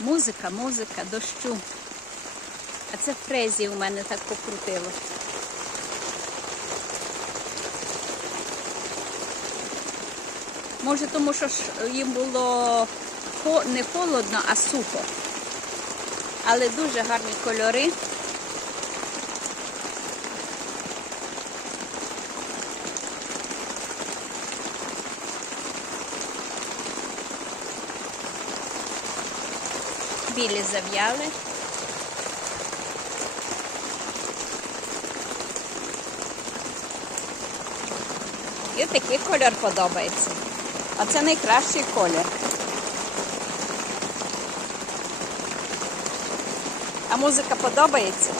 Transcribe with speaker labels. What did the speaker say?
Speaker 1: Музика, музика, дощу. А це фрезі у мене так покрутило. Може, тому що ж їм було не холодно, а сухо. Але дуже гарні кольори. Білі зав'яли. І такий колір подобається. А це найкращий колір. А музика подобається?